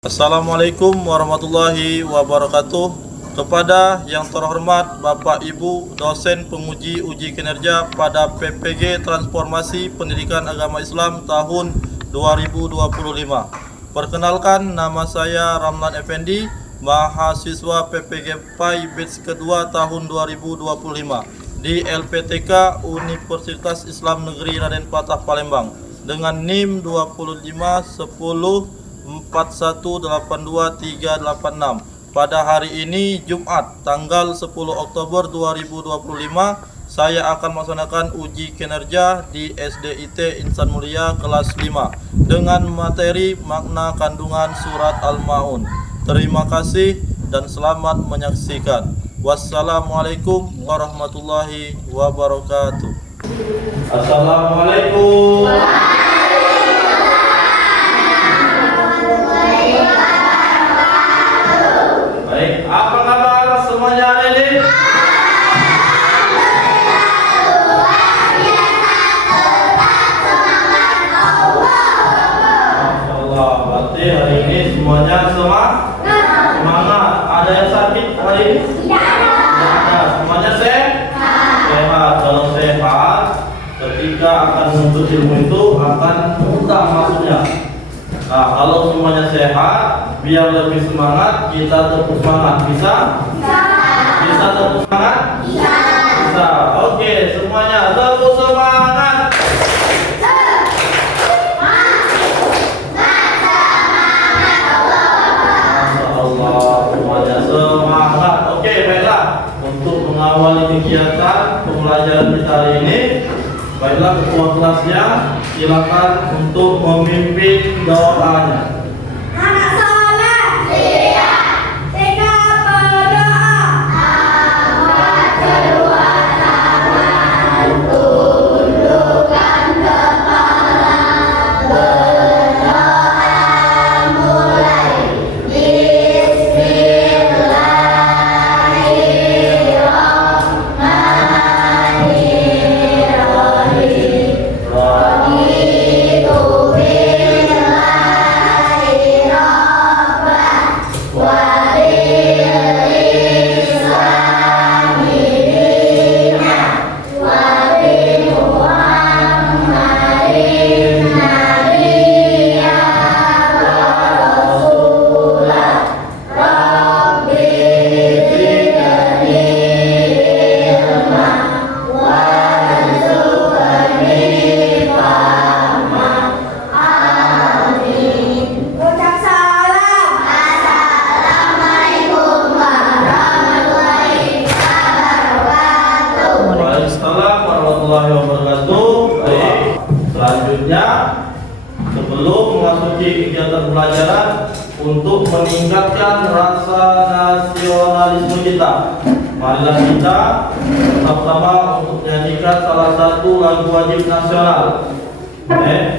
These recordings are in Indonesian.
Assalamualaikum warahmatullahi wabarakatuh. Kepada yang terhormat Bapak Ibu dosen penguji uji kinerja pada PPG Transformasi Pendidikan Agama Islam tahun 2025. Perkenalkan, nama saya Ramlan Effendi, mahasiswa PPG PAI batch kedua tahun 2025 di LPTK Universitas Islam Negeri Raden Patah Palembang dengan NIM 2510 4182386. Pada hari ini Jumat tanggal 10 Oktober 2025, saya akan melaksanakan uji kinerja di SDIT Insan Mulia kelas 5 dengan materi makna kandungan surat Al-Maun. Terima kasih dan selamat menyaksikan. Wassalamualaikum warahmatullahi wabarakatuh. Assalamualaikum. Apa kabar semuanya hari ini? Masyaallah, berarti hari ini semuanya semangat. Ada yang sakit hari ini? Tidak ada. Semuanya sehat. Kalau sehat, ketika akan menuntut ilmu itu akan mudah masuknya. Nah, kalau semuanya sehat, biar lebih semangat, kita terus semangat. Bisa? Bisa terus semangat? Bisa. Oke, semuanya terus semangat. Masyaallah, semuanya semangat. Oke, baiklah. Untuk mengawali kegiatan pembelajaran kita hari ini, baiklah ketua kelasnya silakan untuk memimpin doanya. Selanjutnya, sebelum memasuki kegiatan pembelajaran, untuk meningkatkan rasa nasionalisme kita, marilah kita sama-sama untuk menyanyikan salah satu lagu wajib nasional,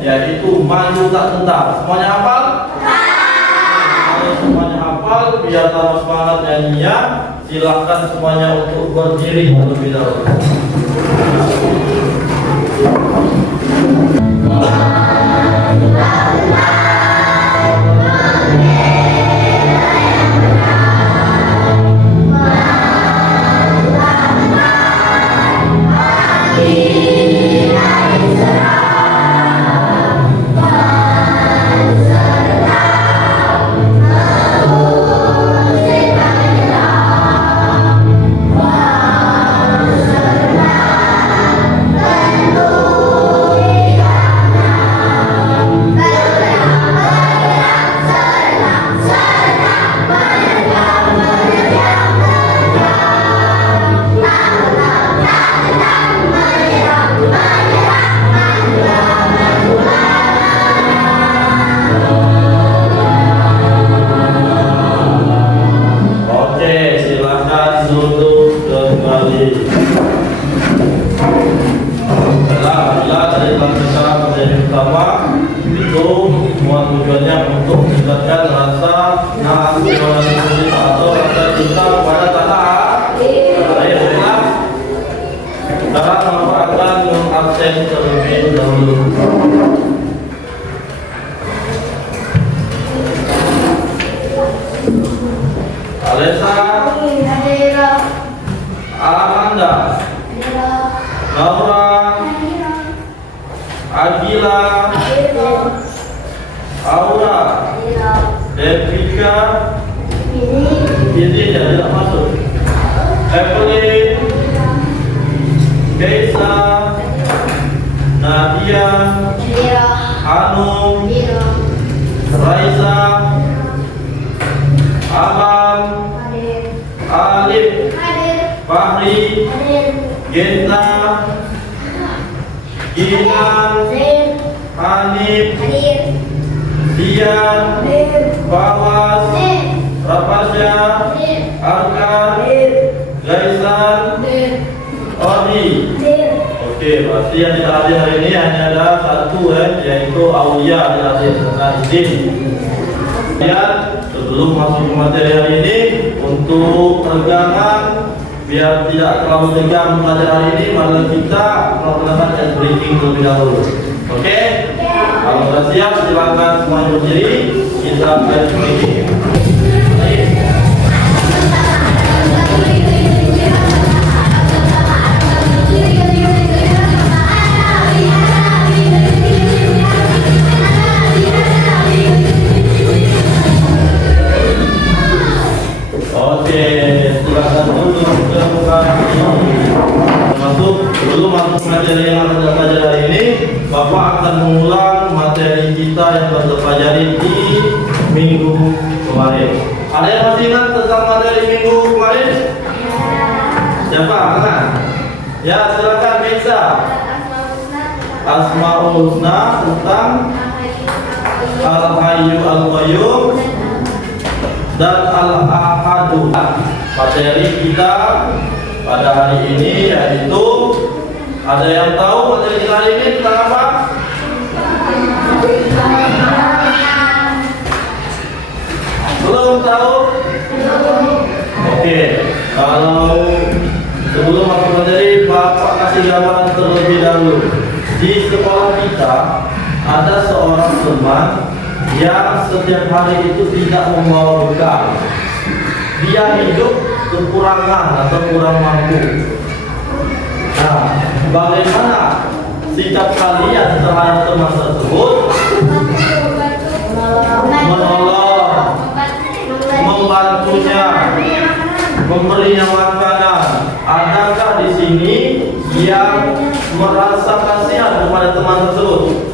yaitu Maju Tak Gentar. Semuanya hafal? Kalau semuanya hafal, biar tambah semangat nyanyinya, silakan semuanya untuk berdiri terlebih dahulu. Tujuannya untuk meningkatkan rasa nasionalisme kita atau rasa cinta kepada tanah air. Sekarang Bapak akan mengabsen terlebih dahulu. Alesa, Amanda, Laura, Agila, Aura, Devika, ini tidak masuk. Evelyn, Keisa, Nadia, Hanum, Raisa, Abang, Alif, Fahri, Genta, Ginan, Hanif, Dian, Bawas, Rapasya, Arkan, Gaisan, Ori. Oke, berarti yang tidak hadir hari ini hanya ada satu yaitu Aulia yang hadir dengan izin. Kemudian sebelum masuk ke materi hari ini, untuk peregangan biar tidak terlalu tegang belajar hari ini, mari kita melakukan ice breaking terlebih dahulu. Oke? Kalau sudah siap, silakan semuanya berdiri. Kita ice breaking. Sebelum masuk materi yang akan kita pelajari hari ini, Bapak akan mengulang materi kita yang telah kita pelajari di minggu kemarin. Ada yang masih ingat tentang materi minggu kemarin? Siapa? Kan? Ya, silakan bisa. Asmaul Husna tentang Al-Hayyu Al-Qayyum dan Al-Ahadu. Materi kita pada hari ini yaitu, ada yang tahu materi kita hari ini tentang apa? Belum tahu? Oke, kalau sebelum masuk materi, Bapak kasih gambaran terlebih dahulu. Di sekolah kita ada seorang teman yang setiap hari itu tidak membawa bekal. Dia hidup kekurangan atau kurang mampu. Nah, bagaimana sikap kalian terhadap teman tersebut? Menolong, membantunya, memberinya makanan. Adakah di sini yang merasa kasihan kepada teman tersebut?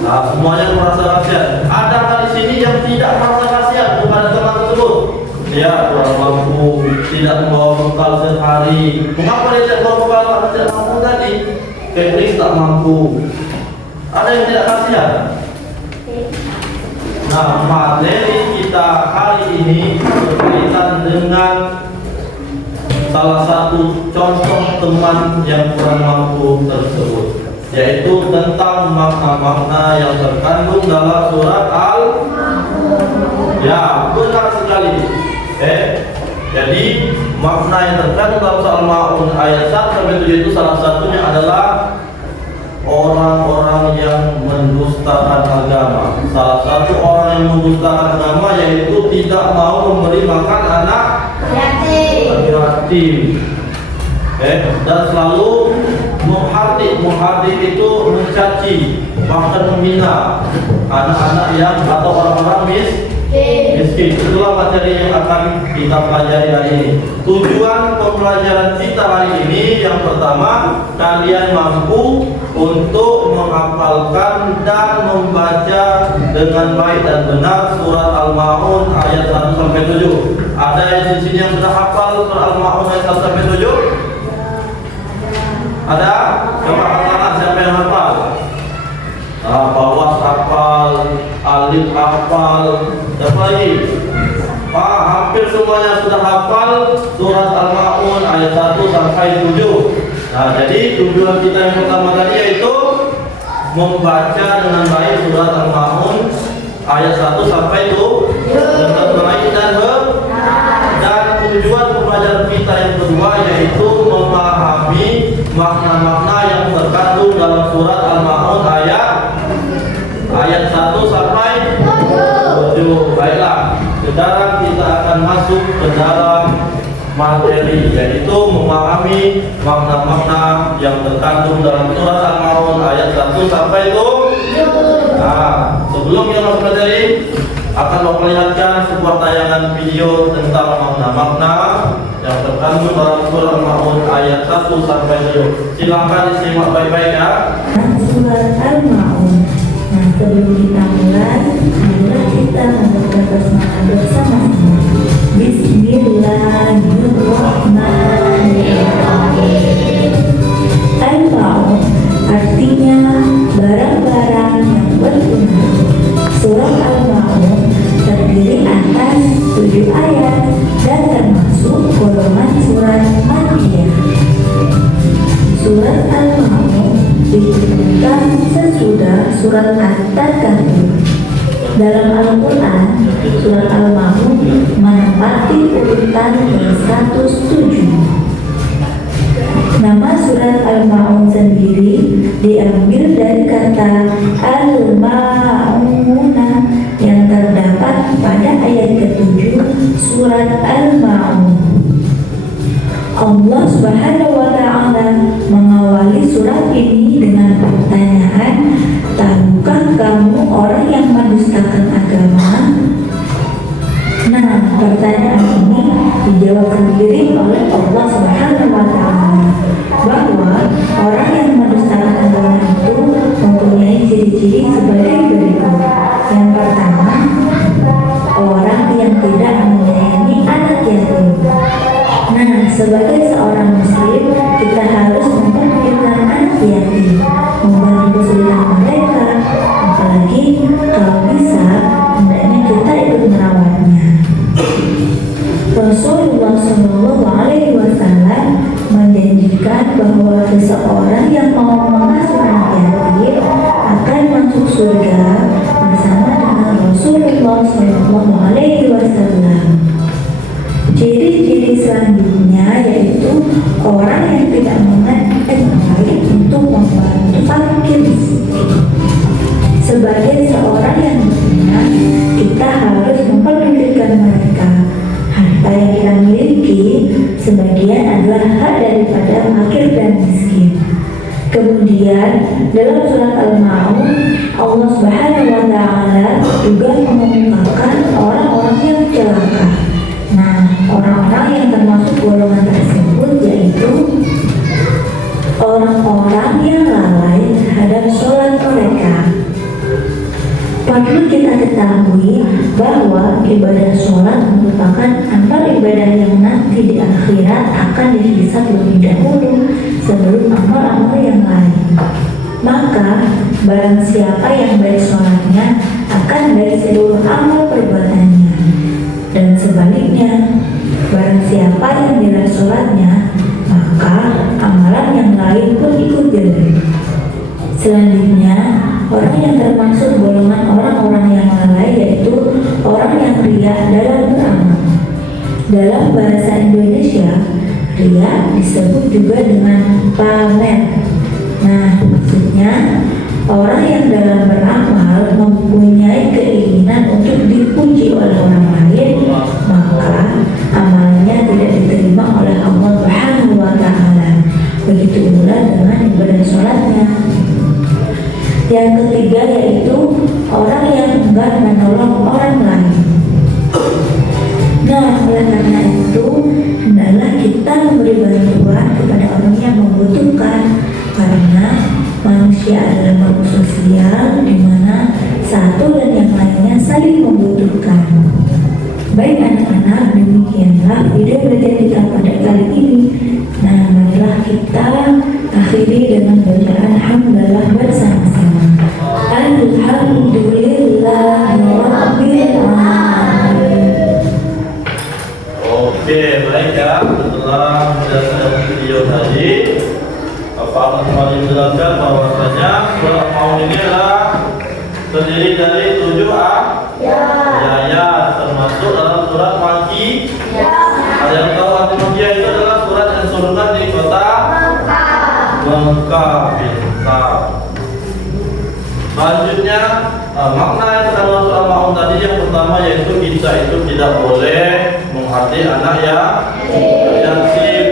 Nah, semuanya merasa kasihan. Adakah di sini yang tidak merasa kasihan kepada teman tersebut? Ya, kurang mampu, tidak membawa bekal sehari. Mengapa dia tidak membawa bekal karena tidak mampu tadi? Catering tak mampu. Ada yang tidak kasihan? Nah, materi kita hari ini berkaitan dengan salah satu contoh teman yang kurang mampu tersebut, yaitu tentang makna-makna yang terkandung dalam surat Ya, benar sekali. Jadi makna yang terkandung dalam surat Al-Ma'un ayat 1-7 itu salah satunya adalah orang-orang yang mendustakan agama. Salah satu orang yang mendustakan agama yaitu tidak mau memberi makan anak yatim. Dan selalu muhardik itu mencaci, bahkan menghina anak-anak yang atau orang-orang miskin. Itulah materi yang akan kita pelajari hari ini. Tujuan pembelajaran kita hari ini yang pertama, kalian mampu untuk menghafalkan dan membaca dengan baik dan benar surat Al-Ma'un ayat 1-7. Ada yang di sini yang sudah hafal surat Al-Ma'un ayat 1-7? Ada? Coba angkat siapa yang hafal? Bawas hafal, Alif hafal, siapa lagi? Hampir semuanya sudah hafal surat Al-Ma'un ayat 1-7. Nah, jadi tujuan kita yang pertama tadi yaitu membaca dengan baik surat Al-Ma'un ayat 1-7 dan tujuan pembelajaran kita yang kedua yaitu memahami makna-makna yang terkandung dalam surat Al-Ma'un ayat 1-7. Baik, akan masuk ke dalam materi, yaitu memahami makna-makna yang terkandung dalam surat Al-Maun ayat 1 sampai 7. Nah, sebelum kita masuk materi, akan memperlihatkan sebuah tayangan video tentang makna-makna yang terkandung dalam surat Al-Maun ayat 1 sampai 7. Silakan disimak baik-baik ya. Surat Al-Maun. Nah, sebelum kita mulai, marilah kita membaca basmalah bersama-sama. Bismillahirrahmanirrahim. Al-Maun artinya barang-barang yang berguna. Surat Al-Maun terdiri atas 7 ayat dan termasuk golongan surat Makkiyah. Surat Al-Maun diturunkan sesudah surat At-Takatsur. Dalam Al-Quran, surat Al-Maun menempati urutan ke-107. Nama surat Al-Maun sendiri diambil dari kata Al-Ma'unah yang terdapat pada ayat ke-7 surat Al-Maun. Allah Subhanahu wa Ta'ala mengawali surat ini dengan pertanyaan, tahukah kamu orang yang mendustakan agama? Nah, pertanyaan ini dijawab sendiri oleh Allah Subhanahu wa Ta'ala bahwa orang yang mendustakan agama itu mempunyai ciri-ciri sebagai berikut. Yang pertama, orang yang tidak menyayangi anak yatim. Nah, sebagai seorang muslim, kita harus memikirkan anak yatim, membantu kesulitan mereka, apalagi kalau bisa, hendaknya kita ikut merawatnya. Rasulullah SAW menjanjikan bahwa seseorang yang mau mengasuh anak yatim akan masuk surga bersama dengan Rasulullah SAW. Ciri-ciri selanjutnya yaitu orang yang tidak mengenal baik untuk membantu fakir miskin. Sebagai seorang yang beriman, kita harus memperdulikan mereka. Harta yang kita miliki sebagian adalah hak daripada fakir dan miskin. Kemudian dalam surat Al-Maun, Allah Subhanahu wa Ta'ala juga mengungkapkan orang-orang yang celaka. Nah, orang-orang yang termasuk golongan tersebut yaitu orang-orang yang lalai terhadap sholat mereka. Perlu kita ketahui bahwa ibadah sholat merupakan amal ibadah yang nanti di akhirat akan dihisab lebih dahulu sebelum amal-amal yang lain. Maka barang siapa yang baik sholatnya akan baik seluruh amal perbuatannya. Dan sebaliknya, barang siapa yang jelek sholatnya, maka amalan yang lain pun ikut jelek. Selanjutnya, orang yang termasuk golongan orang-orang yang lalai yaitu orang yang riya dalam beramal. Dalam bahasa Indonesia, riya disebut juga dengan pamer. Nah, maksudnya orang yang dalam beramal mempunyai keinginan untuk dipuji oleh orang lain, maka amalnya tidak diterima oleh Allah Subhanahu wa Ta'ala. Begitu pula dengan ibadah sholatnya. Yang ketiga yaitu orang yang enggan menolong orang lain. Nah, oleh karena itu hendaklah kita memberi bantuan kepada orang yang membutuhkan, karena manusia adalah makhluk sosial di mana satu dan yang lainnya saling membutuhkan. Baik anak-anak, demikianlah video belajar kita pada kali ini. Nah, marilah kita akhiri dengan bacaan hamdalah bersama-sama. Alhamdulillahirabbil alamin. Oke, baik ya. Setelah menjelaskan video tadi, Pak kembali menjelaskan bahwasanya surat Maun ini adalah terdiri dari 7 ayat, termasuk dalam surat Makki. Ada yang tahu arti Makkiyah itu adalah surat yang diturunkan di kota Mekah. Selanjutnya makna yang terkandung dalam surat Maun tadi yang pertama yaitu kita itu tidak boleh Menghormati anak ya. Dan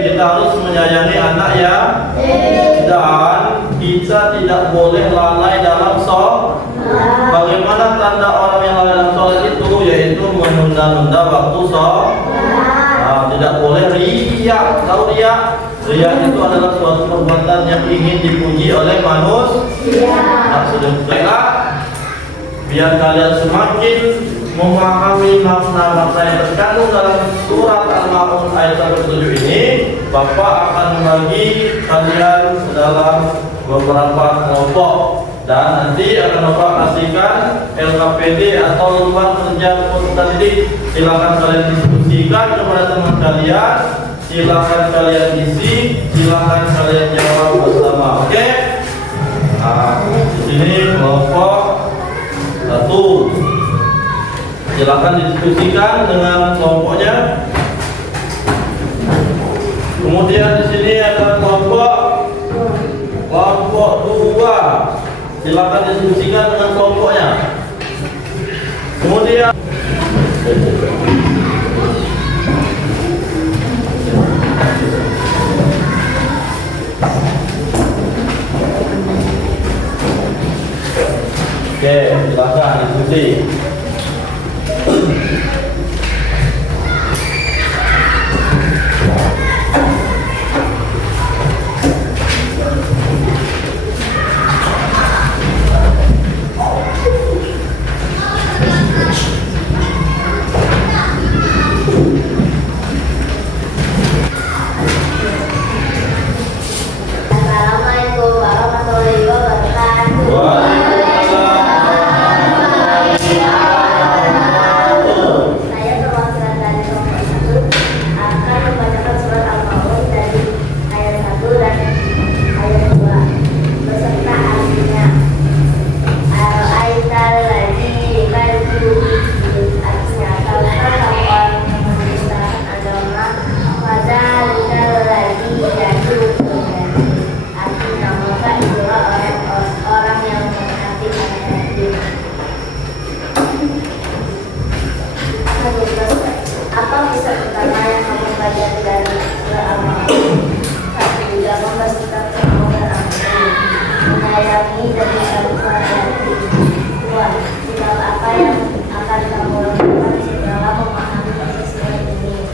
kita harus menyayangi anak ya. Dan kita tidak boleh lalai dalam sholat. Bagaimana tanda orang yang lalai dalam sholat itu? Yaitu menunda-nunda waktu sholat. Tidak boleh riya. Tahu riya? Riya itu adalah suatu perbuatan yang ingin dipuji oleh manusia. Sudah baiklah. Biar kalian semakin memahami makna-makna yang terkandung dalam surat Al-Ma'un ayat 107 ini, Bapak akan membagi kalian dalam beberapa kelompok dan nanti akan Bapak kasihkan LKPD atau lembar kerja konsultan didik. Silakan kalian diskusikan kepada teman kalian, silakan kalian isi, silakan kalian jawab bersama. Oke? Nah, di sini kelompok 1. Silakan didiskusikan dengan kelompoknya. Kemudian di sini ada kelompok 2. Silakan didiskusikan dengan kelompoknya. Kemudian oke, silakan diskusi. Assalamualaikum warahmatullahi wabarakatuh. Saya perwakilan dari kelompok 1 akan membacakan surat Al-Ma'un dari ayat 1 dan ayat 2 beserta artinya. Al-Aital lagi yukadzibu, artinya tahukah kamu orang yang mendustakan agama, fadzalika lagi yad'u, artinya maka itulah orang yang mengingati ayat-ayat. Apa kisah pertama yang kamu pelajari dari surah Al-Ma'un? 1. Tidak memastikan kamu beramal, menyayangi dan bisa hati. 2. Sikap apa yang akan kamu lakukan setelah memahami proses ini?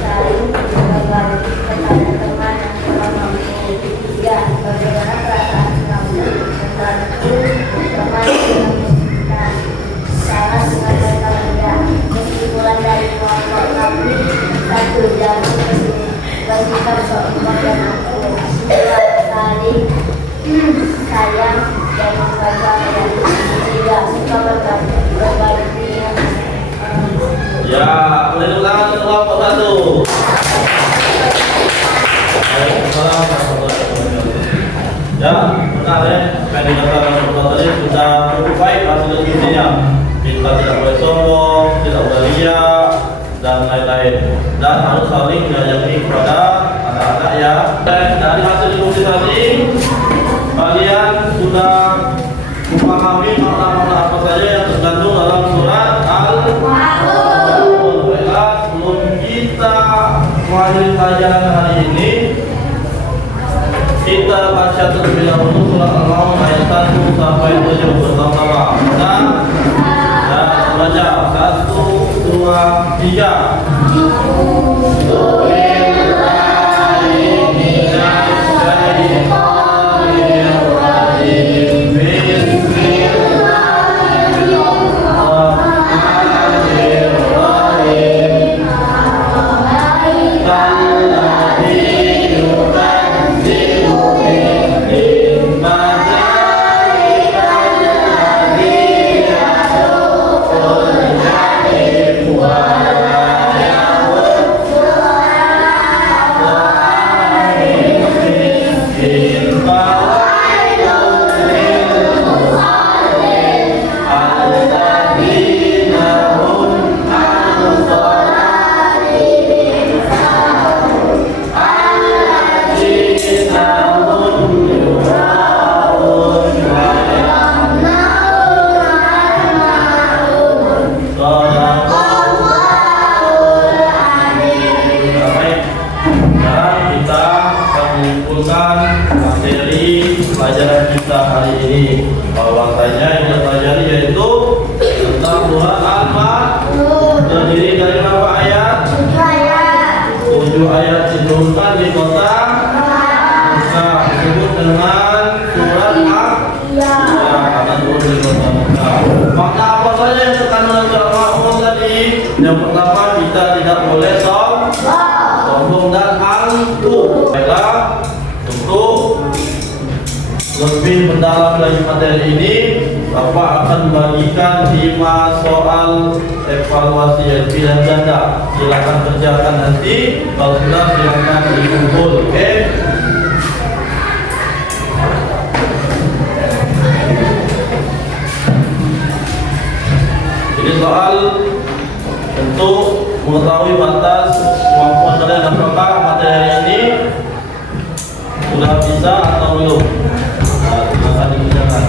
Saling berbagi kepada teman yang kurang mampu. 3. Bagaimana perasaan kamu tentangku, teman yang mencintai? Sangat mereka rendah. Kesimpulan dari kelompok kami: 1. Jangan bersikap sok-sok dan aku. 2. Saling sayang dan membaca ayat. 3. Suka berbagi yang Ya, boleh ulangan untuk kelompok 1. Ya, benar ya. Apa yang dikatakan kelompok tadi sudah cukup baik hasil diskusinya. Kita tidak boleh sombong, tidak boleh ria, dan lain-lain. Dan harus saling menyayangi kepada anak-anak ya. Dan dari hasil diskusi tadi, kalian sudah memahami makna-makna apa saja yang terkandung dalam surat Al-Ma'un. Baiklah, sebelum kita mengakhiri kajian hari ini, kita baca terlebih dahulu surat Al-Ma'un ayat 1 sampai 7 bersama-sama. Dan baca 1, 2, 3. Bye. pelajaran kita hari ini. Bahwasanya yang kita pelajari yaitu tentang surat Al-Baqarah. Terdiri dari berapa ayat? 7 ayat diturunkan di kota Mekah. Disebut dengan surat Al-Baqarah karena turun di kota Mekah. Makna apa saja yang terkandung dalam surat Al-Baqarah tadi? Yang pertama, kita tidak boleh sombong dan angkuh. Baiklah, untuk lebih mendalam lagi materi ini, Bapak akan bagikan 5 soal evaluasi yang pilihan ganda. Silakan kerjakan nanti. Kalau sudah, silakan dikumpul. Oke? Ini soal untuk mengetahui batas kemampuan kalian apakah materi ini sudah bisa atau belum. Nah, silakan dikerjakan.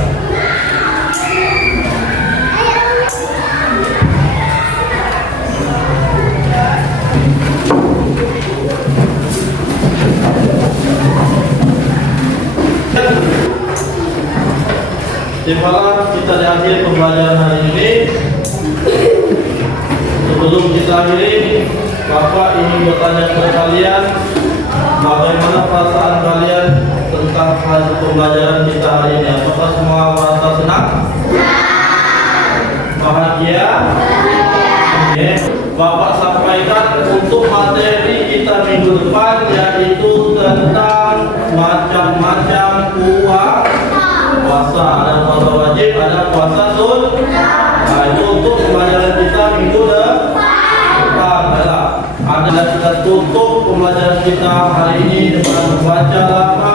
Simpalah kita di akhir pembelajaran hari ini. Sebelum kita akhiri, Bapak ingin bertanya kepada kalian, bagaimana perasaan kalian tentang hasil pembelajaran kita hari ini? Apakah semua merasa senang? Bahagia? Oke. Bapak sampaikan untuk materi kita minggu depan, yaitu tentang macam-macam puasa. Ada puasa wajib, ada puasa sunnah. Nah, itu untuk pembelajaran kita minggu depan. Adalah kita tutup pembelajaran kita hari ini dengan membaca lafaz